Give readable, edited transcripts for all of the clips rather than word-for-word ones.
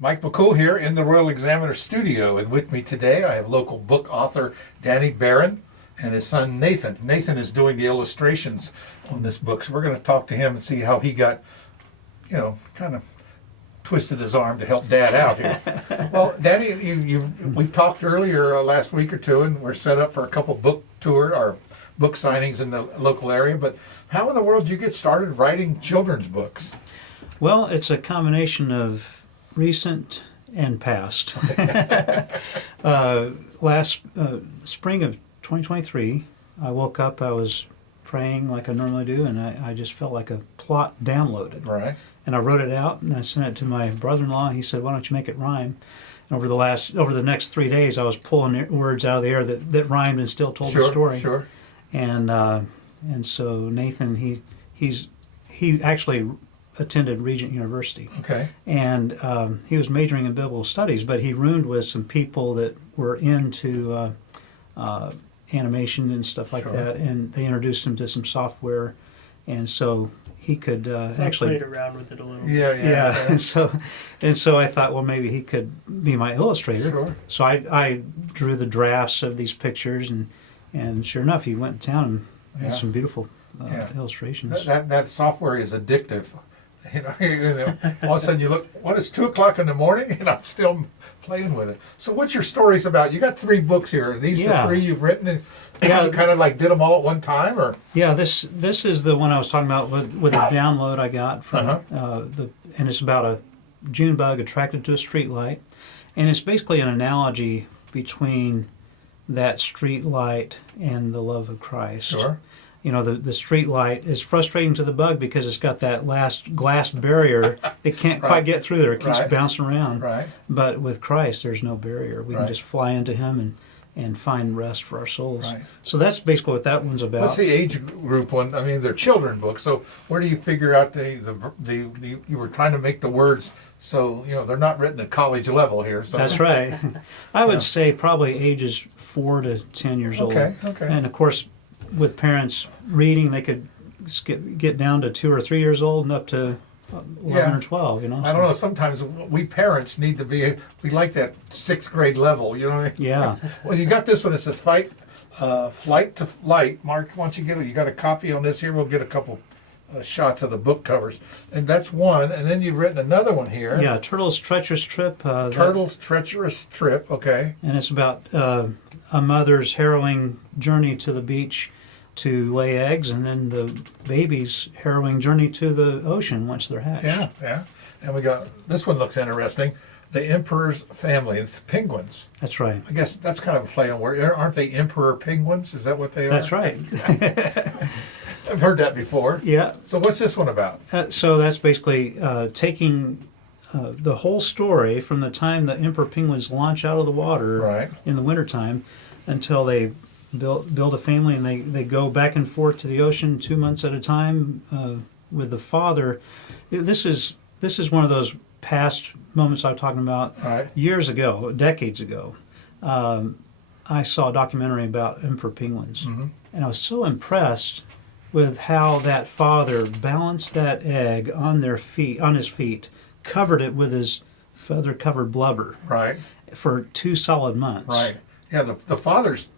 Mike McCool here in the Royal Examiner studio, and with me today I have local book author Danny Barron and his son Nathan. Nathan is doing the illustrations on this book, so we're going to talk to him and see how he got, kind of twisted his arm to help Dad out here. Well, Danny, we talked earlier last week or two, and we're set up for a couple book tour or book signings in the local area, but how in the world did you get started writing children's books? Well, it's a combination of recent and past. Last spring of 2023, I woke up, I was praying like I normally do, and I just felt like a plot downloaded. Right. And I wrote it out, and I sent it to my brother-in-law. He said, "Why don't you make it rhyme?" And over the next 3 days, I was pulling words out of the air that rhymed and still told the story. Sure. And so Nathan, he actually attended Regent University. Okay. And he was majoring in biblical studies, but he roomed with some people that were into animation and stuff like that, and they introduced him to some software, and so he could actually played around with it a little. Yeah. And so I thought, well, maybe he could be my illustrator. Sure. So I drew the drafts of these pictures, and sure enough, he went to town and made some beautiful illustrations. That software is addictive. All of a sudden you look, it's 2 o'clock in the morning, and I'm still playing with it. So what's your stories about? You got 3 books here. Are these the 3 you've written? And you kind of like did them all at one time, or? Yeah, this is the one I was talking about with a download I got from and it's about a June bug attracted to a street light, and it's basically an analogy between that street light and the love of Christ. Sure. The street light is frustrating to the bug because it's got that last glass barrier that can't quite get through there. It keeps bouncing around. Right. But with Christ, there's no barrier. We can just fly into Him and find rest for our souls. Right. So that's basically what that one's about. What's the age group one? I mean, they're children books. So where do you figure out the you were trying to make the words so they're not written at college level here. So. That's right. I would say probably ages 4 to 10 years old. Okay. And of course, with parents reading, they could get down to 2 or 3 years old and up to 11 or 12. I don't know. Sometimes we parents need to be. We like that 6th grade level. You know what I mean? Yeah. Well, you got this one. It says Flight to Light. Mark, why don't you get it? You got a copy on this here. We'll get a couple shots of the book covers, and that's one. And then you've written another one here. Yeah, Turtle's Treacherous Trip. Turtle's Treacherous Trip. Okay. And it's about a mother's harrowing journey to the beach to lay eggs, and then the baby's harrowing journey to the ocean once they're hatched. Yeah. And we got, this one looks interesting, The Emperor's Family. It's penguins. That's right. I guess that's kind of a play on word. Aren't they emperor penguins? Is that what they are? That's right. I've heard that before. Yeah. So what's this one about? So that's basically taking the whole story from the time the emperor penguins launch out of the water in the wintertime until they build a family, and they go back and forth to the ocean 2 months at a time with the father. This is one of those past moments I was talking about years ago, decades ago. I saw a documentary about emperor penguins, and I was so impressed with how that father balanced that egg on his feet, covered it with his feather-covered blubber for 2 solid months. Right. Yeah, the fathers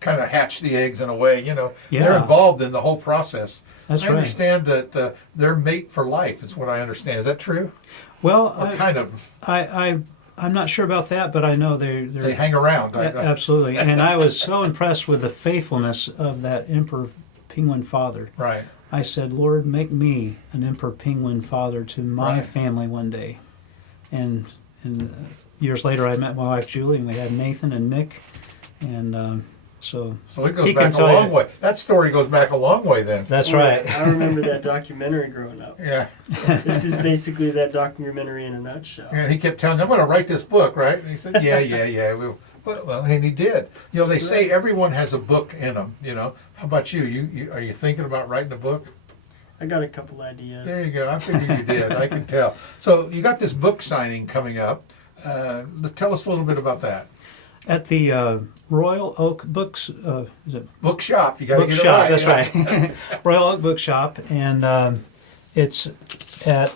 kind of hatch the eggs in a way, They're involved in the whole process. That's I understand that they're mate for life, is what I understand. Is that true? Well, I'm not sure about that, but I know they hang around. Absolutely. And I was so impressed with the faithfulness of that emperor penguin father. Right. I said, Lord, make me an emperor penguin father to my family one day. And years later, I met my wife Julie, and we had Nathan and Nick, and so it goes back a long way. That story goes back a long way then. That's right. I remember that documentary growing up. Yeah. This is basically that documentary in a nutshell. And he kept telling me, I'm going to write this book, right? And he said, yeah. Well, and he did. They say everyone has a book in them, How about you? Are you thinking about writing a book? I got a couple ideas. There you go. I figured you did. I can tell. So you got this book signing coming up. Tell us a little bit about that. At the Royal Oak Books, is it? Bookshop. You got to get it right. right. That's right. Royal Oak Bookshop, and it's at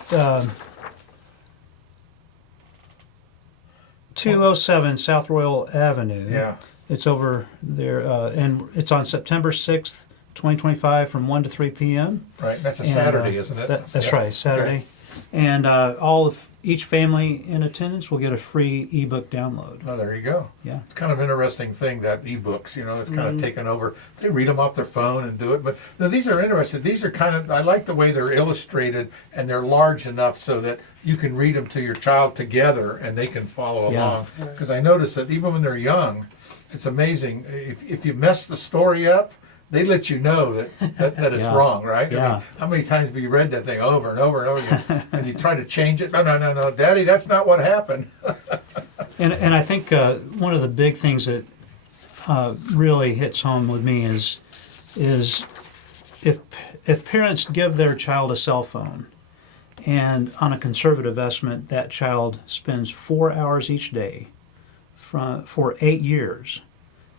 207 South Royal Avenue. Yeah. It's over there, and it's on September 6th, 2025 from 1 to 3 p.m. Right. That's a And, Saturday, isn't it? That's Yeah. right, Saturday. Okay. And each family in attendance will get a free ebook download. Oh, there you go. Yeah. It's kind of an interesting thing, that ebooks, it's kind of taken over. They read them off their phone and do it. But no, these are interesting. These are kind of, I like the way they're illustrated, and they're large enough so that you can read them to your child together and they can follow Yeah. along. Because I noticed that even when they're young, it's amazing. If you mess the story up, they let you know that it's Yeah. wrong, right? Yeah. I mean, how many times have you read that thing over and over and over again, and you try to change it? No, Daddy, that's not what happened. And I think one of the big things that really hits home with me is if parents give their child a cell phone, and on a conservative estimate, that child spends 4 hours each day for 8 years.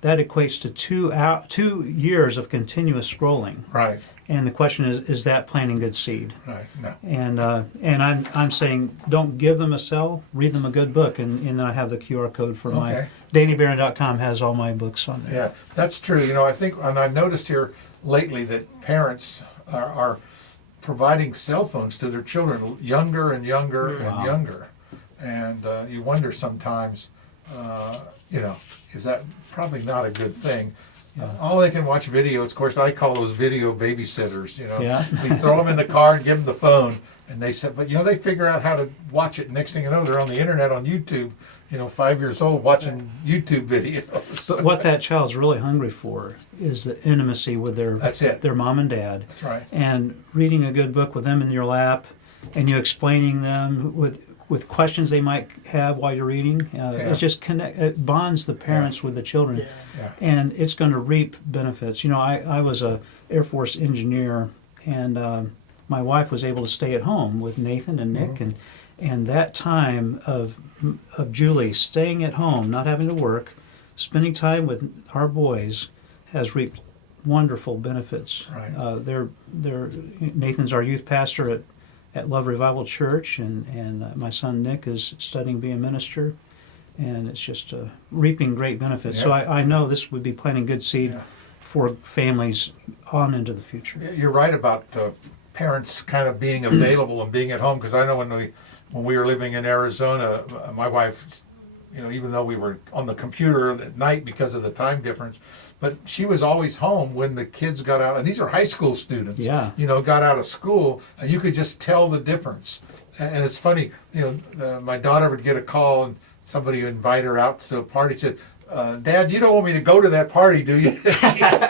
That equates to 2 years of continuous scrolling. Right. And the question is that planting good seed? Right. No. And I'm saying don't give them a cell, read them a good book, and then I have the QR code for my Okay. DannyBarron.com has all my books on there. Yeah, that's true. I think, and I've noticed here lately that parents are providing cell phones to their children younger and younger and younger. And you wonder sometimes, is that probably not a good thing? All they can watch videos. Of course, I call those video babysitters. Yeah. We throw them in the car and give them the phone, and they said, but they figure out how to watch it. Next thing you know, they're on the internet on YouTube. 5 years old watching YouTube videos. But what that child's really hungry for is the intimacy with That's it. their mom and dad. That's right. And reading a good book with them in your lap, and you explaining them with questions they might have while you're reading. It just it bonds the parents with the children, Yeah. and it's going to reap benefits. I was a Air Force engineer, and my wife was able to stay at home with Nathan and Nick, and that time of Julie staying at home, not having to work, spending time with our boys, has reaped wonderful benefits. Right. Nathan's our youth pastor at Love Revival Church, and my son Nick is studying being a minister, and it's just reaping great benefits. Yeah. So I know this would be planting good seed Yeah. for families on into the future. You're right about parents kind of being available and being at home, because I know when we were living in Arizona, my wife, even though we were on the computer at night because of the time difference, but she was always home when the kids got out, and these are high school students, Yeah. Got out of school, and you could just tell the difference. And it's funny, my daughter would get a call, and somebody would invite her out to a party, said, Dad, you don't want me to go to that party, do you?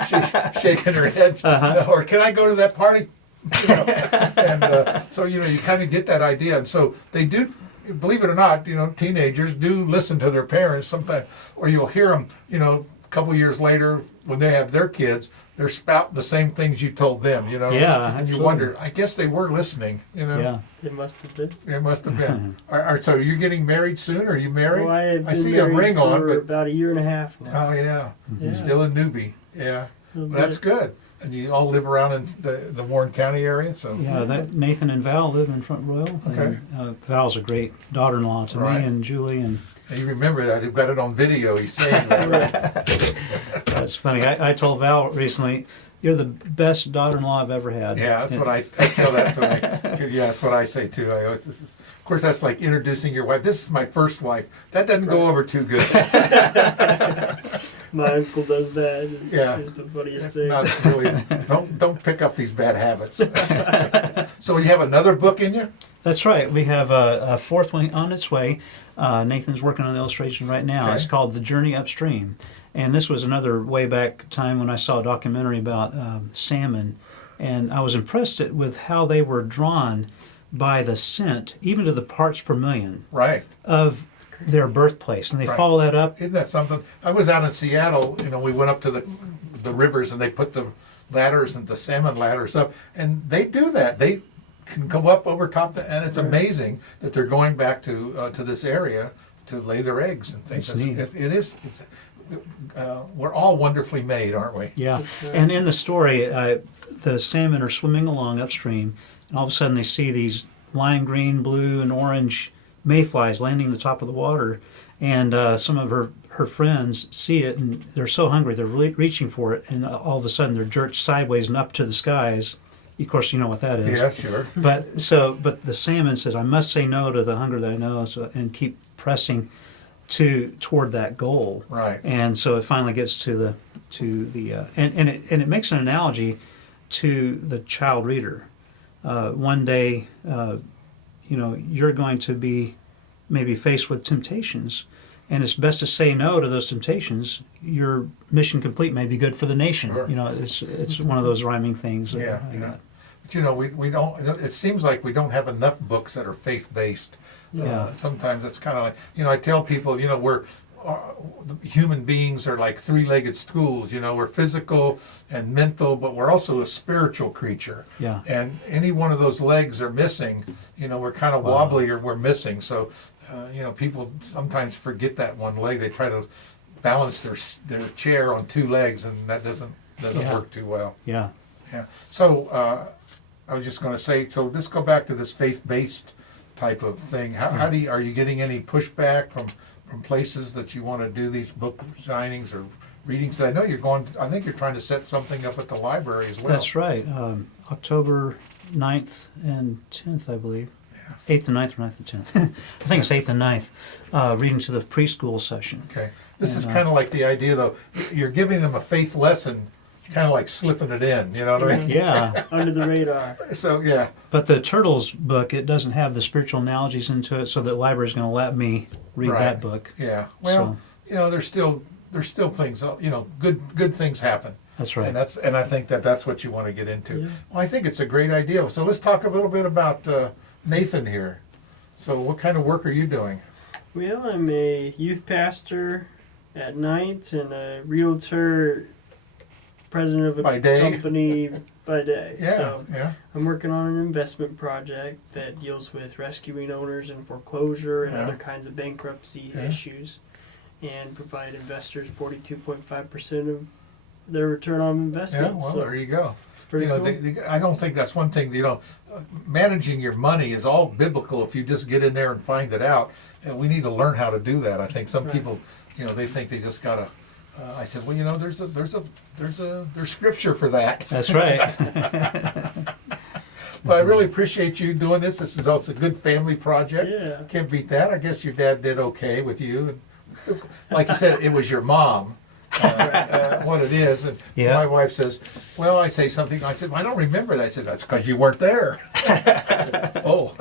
She's shaking her head. No, or can I go to that party? And so you kind of get that idea, and so they do. Believe it or not, teenagers do listen to their parents sometimes, or you'll hear them. A couple years later when they have their kids, they're spouting the same things you told them. Yeah, and you absolutely. wonder. I guess they were listening. Yeah. It must have been. It must have been. So you're getting married soon? Are you married? Well, I have been see a married ring on, for but about a year and a half now. oh yeah, Yeah. still a newbie. Yeah, Little well, that's bit. good. And you all live around in the Warren County area, so Yeah, Nathan and Val live in Front Royal. Okay. And, Val's a great daughter-in-law to Right. me, and Julie, and you remember that. You've got it on video. He's saying that. that's funny. I told Val recently, you're the best daughter-in-law I've ever had. Yeah, that's what I tell that to me. Yeah, that's what I say too. I always, of course, that's like introducing your wife. This is my first wife. That doesn't go over too good. My uncle does that. It's, Yeah. it's the funniest It's thing. not really. Don't pick up these bad habits. So you have another book in you? That's right. We have a fourth one on its way. Nathan's working on the illustration right now. Okay. It's called The Journey Upstream. And this was another way back time when I saw a documentary about salmon. And I was impressed with how they were drawn by the scent, even to the parts per million, Right. of their birthplace. And they Right. follow that up. Isn't that something? I was out in Seattle. We went up to the rivers and they put the ladders and the salmon ladders up, and they do that. They can go up over top, and it's amazing that they're going back to this area to lay their eggs and things. That's neat. It is. We're all wonderfully made, aren't we? Yeah. That's right. And in the story, the salmon are swimming along upstream, and all of a sudden they see these lime green, blue, and orange mayflies landing on the top of the water, And some of her friends see it, and they're so hungry, they're reaching for it, and all of a sudden they're jerked sideways and up to the skies. Of course, you know what that is. Yeah, sure. But the salmon says, "I must say no to the hunger that I know," and keep pressing toward that goal. Right. And so it finally gets to the and it makes an analogy to the child reader. One day, you're going to be maybe faced with temptations, and it's best to say no to those temptations. Your mission complete may be good for the nation. Sure. It's one of those rhyming things. Yeah. But we don't. It seems like we don't have enough books that are faith-based. Yeah. Sometimes it's kind of like, I tell people, we're human beings are like three-legged stools. We're physical and mental, but we're also a spiritual creature. Yeah. And any one of those legs are missing, we're kind of wobbly or we're missing. So, people sometimes forget that one leg. They try to balance their chair on two legs, and that doesn't work too well. Yeah. Yeah. So I was just going to say, so let's go back to this faith-based type of thing. How are you getting any pushback from places that you want to do these book signings or readings? I know I think you're trying to set something up at the library as well. That's right. October 9th and 10th, I believe. 8th and 9th or 9th and 10th. I think it's 8th and 9th, reading to the preschool session. Okay. This is kind of like the idea, though. You're giving them a faith lesson, kind of like slipping it in, you know what I mean? Yeah. Under the radar. So, yeah. But the Turtles book, it doesn't have the spiritual analogies into it, so the library's going to let me read that book. Yeah. Well, there's still things, good things happen. That's right. And I think that's what you want to get into. Yeah. Well, I think it's a great idea. So let's talk a little bit about Nathan here. So what kind of work are you doing? Well, I'm a youth pastor at night and a realtor, president of a company by day. Yeah, so yeah. I'm working on an investment project that deals with rescuing owners in foreclosure and other kinds of bankruptcy issues, and provide investors 42.5% of their return on investment. Yeah, well, there you go. Pretty cool. I don't think that's one thing. Managing your money is all biblical if you just get in there and find it out. And we need to learn how to do that. I think some people, they think they just gotta. I said, well, there's scripture for that. That's right. But I really appreciate you doing this. This is also a good family project. Yeah. Can't beat that. I guess your dad did okay with you. And like you said, it was your mom. What it is, and my wife says, well, I say something, I said, well, I don't remember that. I said, that's because you weren't there. Oh.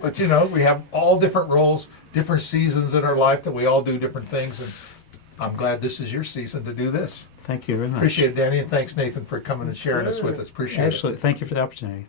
But we have all different roles, different seasons in our life that we all do different things, and I'm glad this is your season to do this. Thank you very much. Appreciate it, Danny, and thanks, Nathan, for coming and sharing this with us. Appreciate it. Absolutely. Thank you for the opportunity.